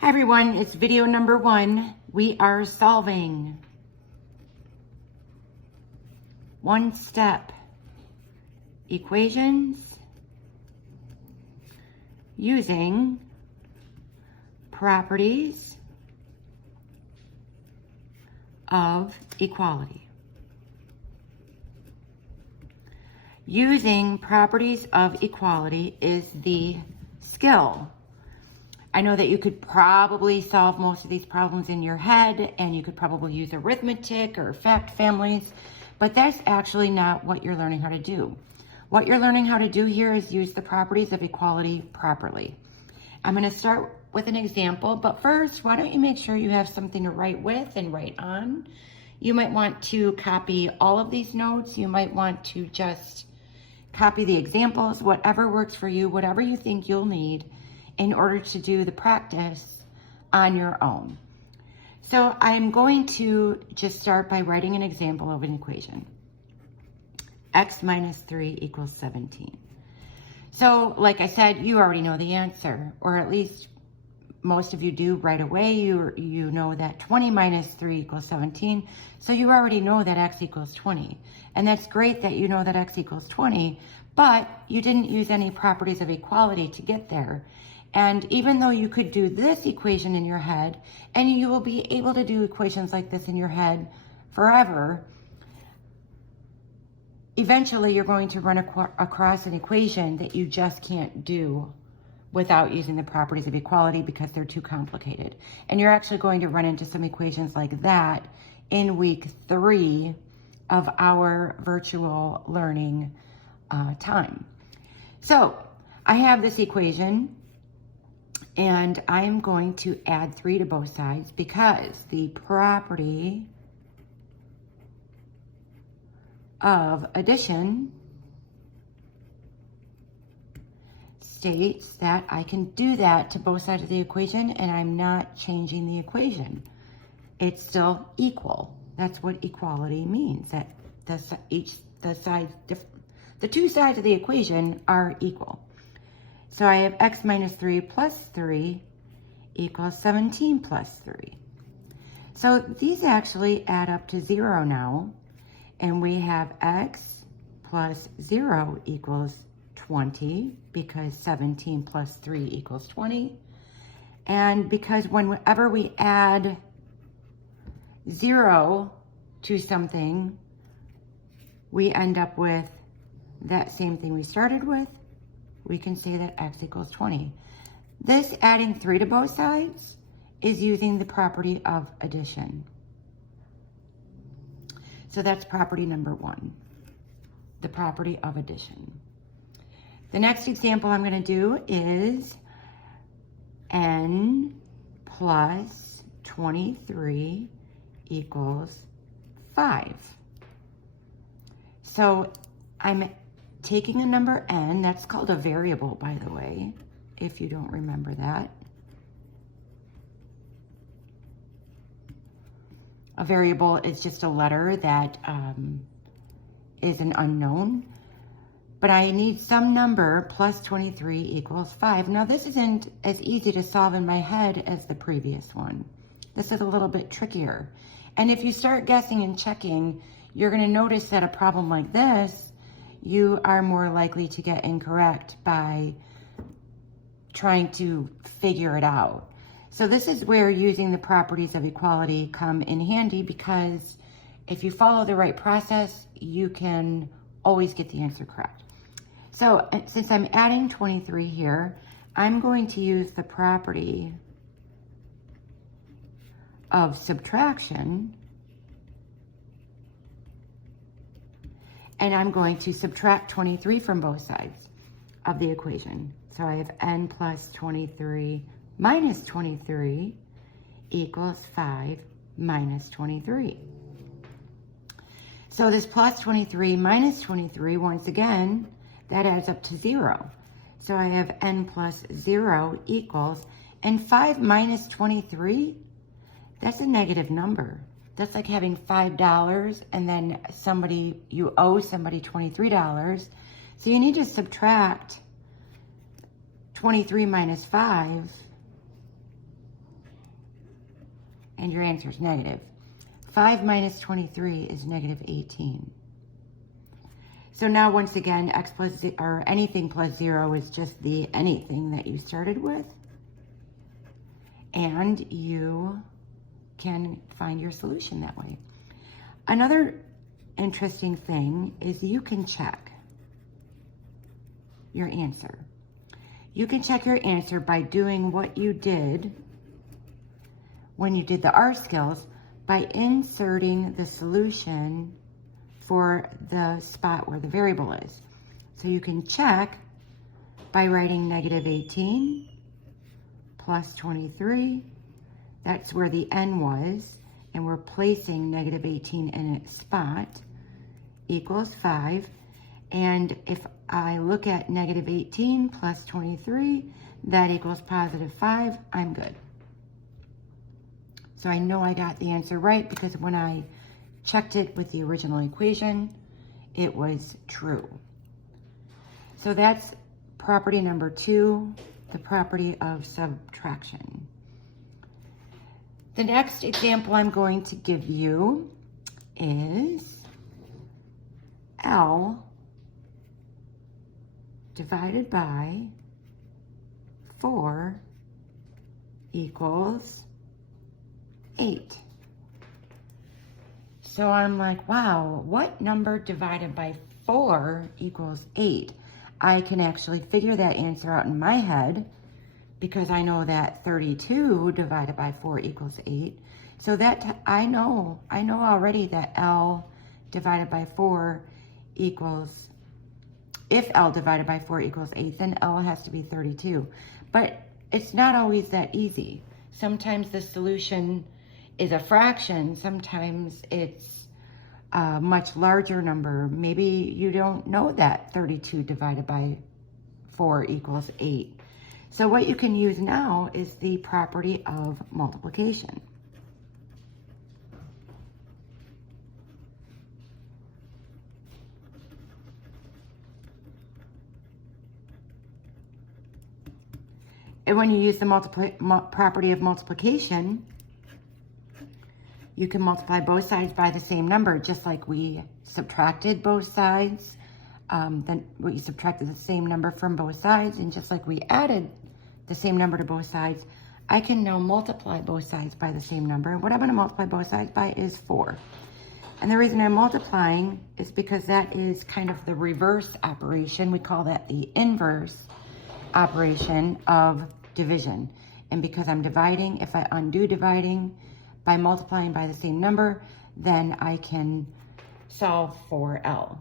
Hi everyone, it's video number 1. We are solving one-step equations using properties of equality. Using properties of equality is the skill. I know that you could probably solve most of these problems in your head, and you could probably use arithmetic or fact families, but that's actually not what you're learning how to do. What you're learning how to do here is use the properties of equality properly. I'm going to start with an example, but first, why don't you make sure you have something to write with and write on? You might want to copy all of these notes. You might want to just copy the examples, whatever works for you, whatever you think you'll need in order to do the practice on your own. So I'm going to just start by writing an example of an equation. X minus 3 equals 17. So like I said, you already know the answer, or at least most of you do right away. You know that 20 minus 3 equals 17. So you already know that X equals 20. And that's great that you know that X equals 20, but you didn't use any properties of equality to get there. And even though you could do this equation in your head, and you will be able to do equations like this in your head forever, eventually you're going to run across an equation that you just can't do without using the properties of equality because they're too complicated. And you're actually going to run into some equations like that in week 3 of our virtual learning time. So I have this equation, and I'm going to add 3 to both sides because the property of addition states that I can do that to both sides of the equation, and I'm not changing the equation. It's still equal. That's what equality means, that the two sides of the equation are equal. So I have X minus 3 plus 3 equals 17 plus 3. So these actually add up to 0 now, and we have X plus 0 equals 20 because 17 plus 3 equals 20. And because whenever we add 0 to something, we end up with that same thing we started with, we can say that X equals 20. This adding 3 to both sides is using the property of addition. So that's property number 1, the property of addition. The next example I'm going to do is n plus 23 equals 5. So I'm taking a number n, that's called a variable, by the way, if you don't remember that. A variable is just a letter that is an unknown, but I need some number plus 23 equals 5. Now this isn't as easy to solve in my head as the previous one. This is a little bit trickier. And if you start guessing and checking, you're going to notice that a problem like this, you are more likely to get incorrect by trying to figure it out. So this is where using the properties of equality come in handy, because if you follow the right process, you can always get the answer correct. So since I'm adding 23 here, I'm going to use the property of subtraction, and I'm going to subtract 23 from both sides of the equation. So I have n plus 23 minus 23 equals 5 minus 23. So this plus 23 minus 23, once again, that adds up to 0. So I have n plus 0 equals, and 5 minus 23, that's a negative number. That's like having $5 and then you owe somebody $23. So you need to subtract 23 minus 5 and your answer is negative. 5 minus 23 is negative 18. So now once again, x plus or anything plus 0 is just the anything that you started with. And you can find your solution that way. Another interesting thing is you can check your answer. You can check your answer by doing what you did when you did the R skills, by inserting the solution for the spot where the variable is. So you can check by writing negative 18 plus 23. That's where the n was, and we're placing negative 18 in its spot, equals 5. And if I look at negative 18 plus 23, that equals positive 5, I'm good. So I know I got the answer right because when I checked it with the original equation, it was true. So that's property number 2, the property of subtraction. The next example I'm going to give you is L divided by 4 equals 8. So I'm like, wow, what number divided by 4 equals 8? I can actually figure that answer out in my head because I know that 32 divided by 4 equals 8. So that I know already that L divided by 4 equals, if L divided by 4 equals 8, then L has to be 32. But it's not always that easy. Sometimes the solution is a fraction, sometimes it's a much larger number. Maybe you don't know that 32 divided by 4 equals 8. So what you can use now is the property of multiplication. And when you use the property of multiplication, you can multiply both sides by the same number, just like we subtracted both sides. Then we subtracted the same number from both sides, and just like we added the same number to both sides, I can now multiply both sides by the same number. And what I'm going to multiply both sides by is 4. And the reason I'm multiplying is because that is kind of the reverse operation. We call that the inverse operation of division. And because I'm dividing, if I undo dividing by multiplying by the same number, then I can solve for L.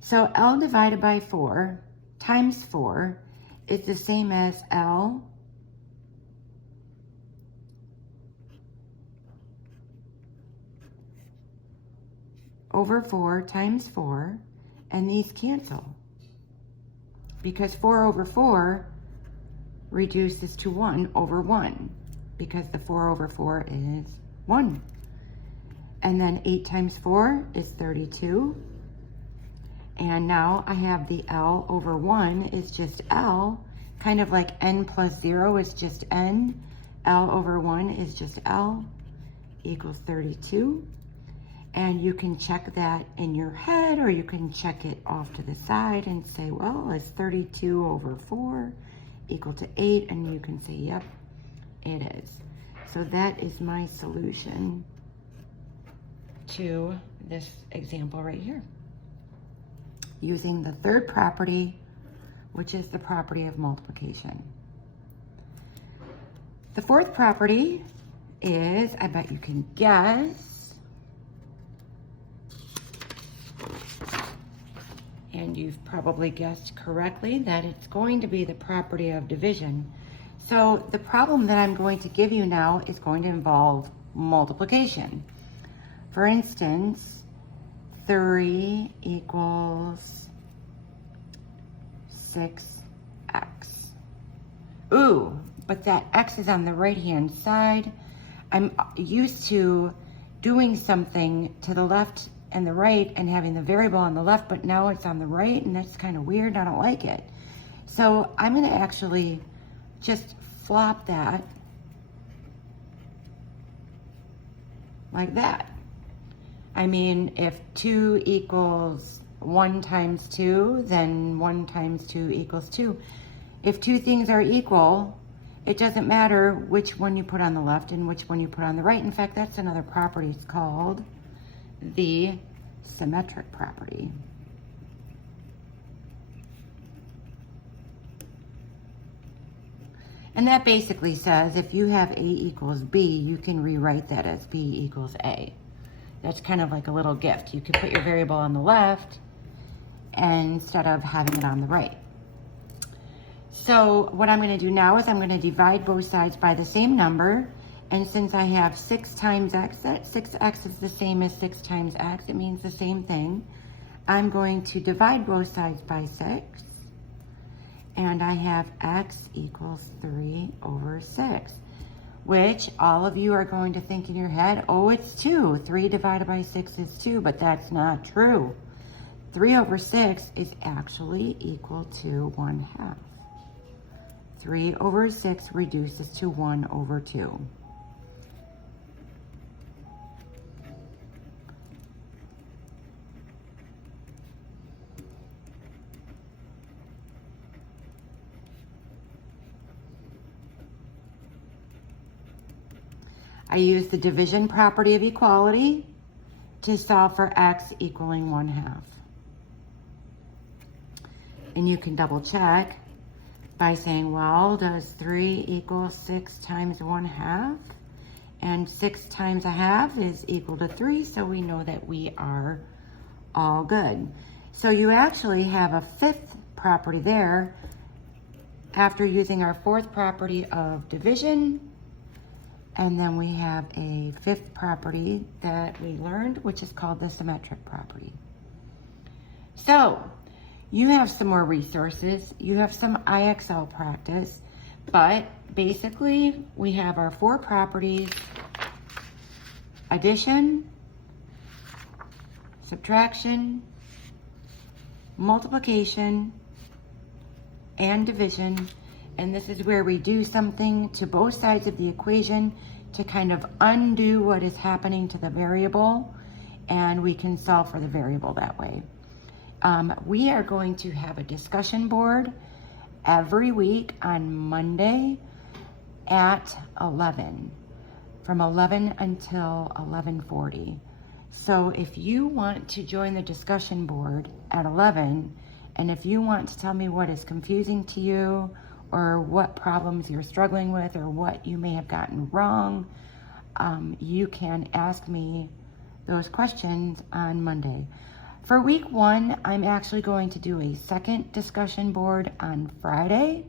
So L divided by 4 times 4 is the same as L over 4 times 4, and these cancel because 4 over 4 reduces to 1 over 1 because the 4 over 4 is 1. And then 8 times 4 is 32. And now I have the L over 1 is just L, kind of like n plus 0 is just n. L over 1 is just L, equals 32. And you can check that in your head, or you can check it off to the side and say, well, is 32 over 4 equal to 8? And you can say, yep, it is. So that is my solution to this example right here, using the third property, which is the property of multiplication. The fourth property is, I bet you can guess, and you've probably guessed correctly, that it's going to be the property of division. So the problem that I'm going to give you now is going to involve multiplication. For instance, 3 equals 6x. Ooh, but that x is on the right-hand side. I'm used to doing something to the left and the right and having the variable on the left, but now it's on the right, and that's kind of weird. I don't like it. So I'm going to actually just flop that like that. I mean, if 2 equals 1 times 2, then 1 times 2 equals 2. If 2 things are equal, it doesn't matter which one you put on the left and which one you put on the right. In fact, that's another property. It's called the symmetric property. And that basically says if you have A equals B, you can rewrite that as B equals A. That's kind of like a little gift. You can put your variable on the left instead of having it on the right. So what I'm going to do now is I'm going to divide both sides by the same number. And since I have 6 times x, that 6x is the same as 6 times x. It means the same thing. I'm going to divide both sides by 6. And I have x equals 3 over 6, which all of you are going to think in your head, oh, it's 2. 3 divided by 6 is 2, but that's not true. 3 over 6 is actually equal to 1/2. 3 over 6 reduces to 1 over 2. I use the division property of equality to solve for x equaling 1/2. And you can double check by saying, well, does 3 equal 6 times 1/2? And 6 times 1/2 is equal to 3, so we know that we are all good. So you actually have a 5th property there after using our 4th property of division. And then we have a 5th property that we learned, which is called the symmetric property. So you have some more resources. You have some IXL practice, but basically we have our 4 properties: addition, subtraction, multiplication, and division. And this is where we do something to both sides of the equation to kind of undo what is happening to the variable, and we can solve for the variable that way. We are going to have a discussion board every week on Monday at 11, from 11 until 11:40. So if you want to join the discussion board at 11, and if you want to tell me what is confusing to you, or what problems you're struggling with, or what you may have gotten wrong, you can ask me those questions on Monday. For week 1, I'm actually going to do a second discussion board on Friday.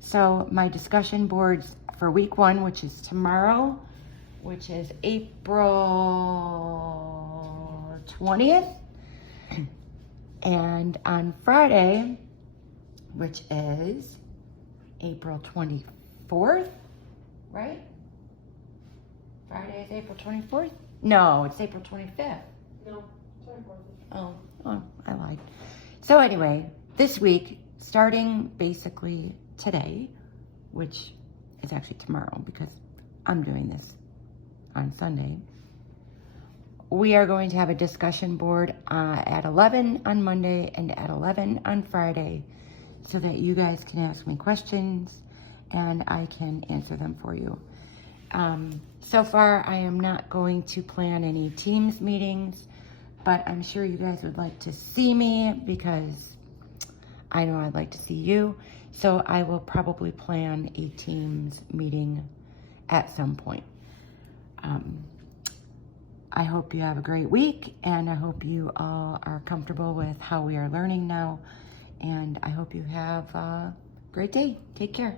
So my discussion boards for week 1, which is tomorrow, which is April 20th, and on Friday, which is April 24th, right? Friday is April 24th? No, it's April 25th. No, 24th. Oh, I lied. So anyway, this week, starting basically today, which is actually tomorrow because I'm doing this on Sunday, we are going to have a discussion board at 11 on Monday and at 11 on Friday, so that you guys can ask me questions and I can answer them for you. So far, I am not going to plan any Teams meetings, but I'm sure you guys would like to see me because I know I'd like to see you. So I will probably plan a Teams meeting at some point. I hope you have a great week, and I hope you all are comfortable with how we are learning now. And I hope you have a great day. Take care.